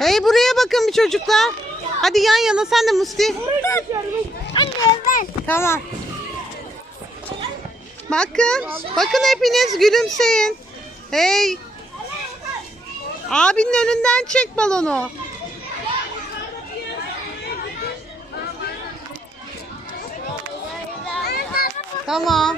Hey buraya bakın bir çocuklar. Hadi yan yana sen de Musti. Anne ben. Tamam. Bakın. Bakın hepiniz gülümseyin. Hey. Abinin önünden çek balonu. Tamam.